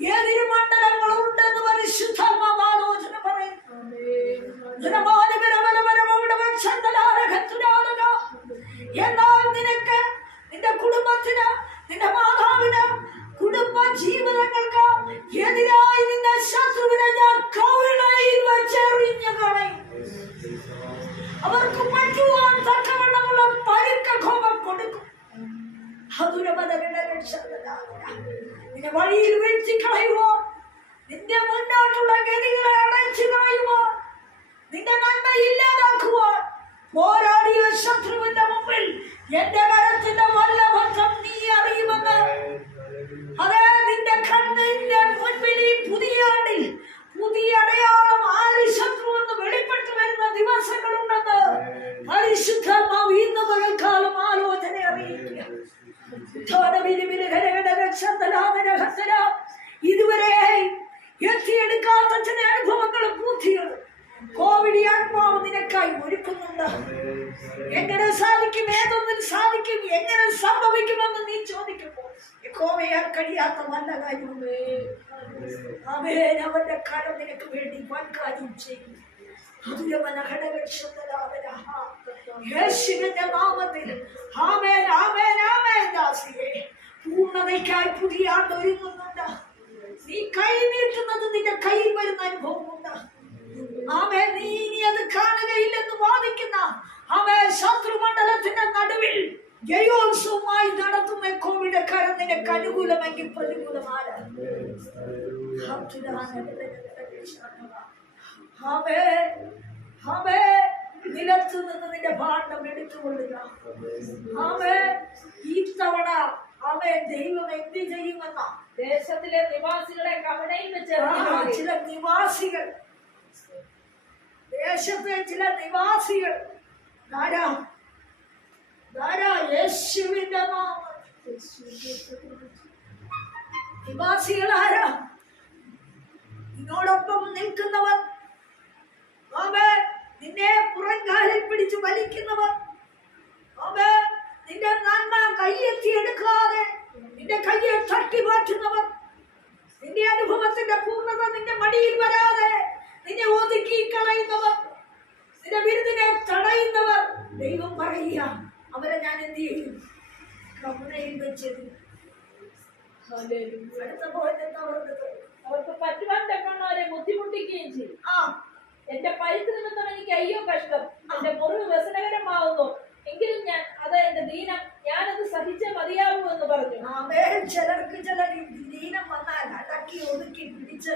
ഏതിരു മണ്ഡലങ്ങളും ഉണ്ടെന്ന് പരിശുദ്ധമ്മ ആലോചന പറയുന്നു എന്നാൽ നിനക്ക് നിന്റെ കുടുംബത്തിന് നിന്റെ മാതാവിന് കുടുംബ ജീവിതങ്ങൾക്ക് എതിരായി നിന്റെ ശത്രുവിനെ ഞാൻ കവിളയിൽ വെച്ചെറിഞ്ഞു കളയും. അവർക്ക് പറ്റുവാൻ തക്കവണ്ണമുള്ള പരുക്ക കോപം കൊടുക്കും. അതുരപദ രക്ഷ നിന്നെ വഴിയിൽ വീഴ്ത്തി കളയുമോ നിന്റെ മുന്നോട്ടുള്ള ഗതികളെ അടച്ചു കളയുമോ നിന്റെ നന്മ ഇല്ലാതാക്കുവാൻ പോരാടിയ ശത്രുവിന്റെ മുമ്പിൽ എന്റെ കരത്തിന്റെ വല്ലഭത്വം നീ അറിയുമെന്ന്. അതെ നിന്റെ കണ്ണിന്റെ മുൻപിൽ ഈ പുതിയ ആണ്ടിൽ പുതിയ അടയാളം ആര് ശത്രു എന്ന് വെളിപ്പെട്ടു വരുന്ന ദിവസങ്ങളുണ്ടെന്ന് പരിശുദ്ധാത്മാവ് ഇന്ന് പകൽക്കാലം ആലോചന അറിയിക്കുക. കോവിഡ് ആത്മാവ് നിനക്കായി ഒരുക്കുന്നുണ്ട്. എങ്ങനെ സാധിക്കും? ഏതൊന്നിന് സാധിക്കും? എങ്ങനെ സംഭവിക്കുമെന്ന് നീ ചോദിക്കുമ്പോൾ കോവയാൻ കഴിയാത്ത വല്ല കാര്യമേ അവൻ അവന്റെ കരം നിനക്ക് വേണ്ടി വൻ കാര്യം ചെയ്യും യേശുവിന്റെ നാമത്തിൽ ആമേൻ ആമേൻ ആമേൻ ദാസിയെ. പൂർണതയ്ക്കായി പുതിയ ആണ്ട് ഒരുങ്ങുന്നുണ്ട്. നീ കൈ നീട്ടുന്നത് നിന്റെ കയ്യിൽ വരുന്ന അനുഭവമുണ്ട് ആമേ നീ ഇനി അത് കാണുകയില്ലെന്ന് വാദിക്കുന്ന അവൻ ശത്രുമണ്ഡലത്തിന്റെ നടുവിൽ ജയോത്സവമായി നടത്തുന്ന കോവിഡ് കരം നിനക്ക് അനുകൂലമെങ്കിൽ പ്രതികൂലമാണ് നിലത്ത് നിന്ന് നിന്റെ ഭാണ്ഡം എടുത്തുകൊള്ളുക. ആമേ ഈ തവണ ആമേ ദൈവം എന്ത് ചെയ്യുമെന്ന? ദേശത്തിലെ നിവാസികളെ കവണയിൽ വെച്ച്. ചില നിവാസികൾ. ദേശത്തെ ചില നിവാസികൾ. ധാരാ യേശുവിന്റെ നിവാസികൾ ആരാ നിന്നോടൊപ്പം നിൽക്കുന്നവർ. നിന്നെ പുറംകാലിൽ പിടിച്ച് വലിക്കുന്നവർ. നിന്റെ നന്മ കയ്യെത്തി എടുക്കാതെ നിന്റെ കയ്യെ തട്ടി മാറ്റുന്നവർ. നിന്റെ അനുഭവത്തിന്റെ പൂർണത നിന്റെ മടിയിൽ വരാതെ നിന്നെ ഒതുക്കി കളയുന്നവർ. നിന്റെ ബിരുദിനെ തടയുന്നവർ ദൈവം പറയുക ഞാൻ എന്ത് ചെയ്യും കരുണയിൽ വെച്ചത് അടുത്ത പോയിന്റ് പറഞ്ഞത്? അവർക്ക് പറ്റുവാൻ തക്കവണ്ണവരെ ബുദ്ധിമുട്ടിക്കുകയും ചെയ്യും. ആ. എന്റെ പരുത്ത് നിമിത്തം എനിക്ക് അയ്യോ കഷ്ടം. എന്റെ മുറിവ് വ്യസനകരമാവുന്നു. എങ്കിലും ഞാൻ അത് എന്റെ ദീനം ഞാനത് സഹിച്ച മതിയാവൂ എന്ന് പറഞ്ഞു. ചിലർക്ക് ചില ദീനം വന്നാൽ അടക്കി ഒതുക്കി പിടിച്ച്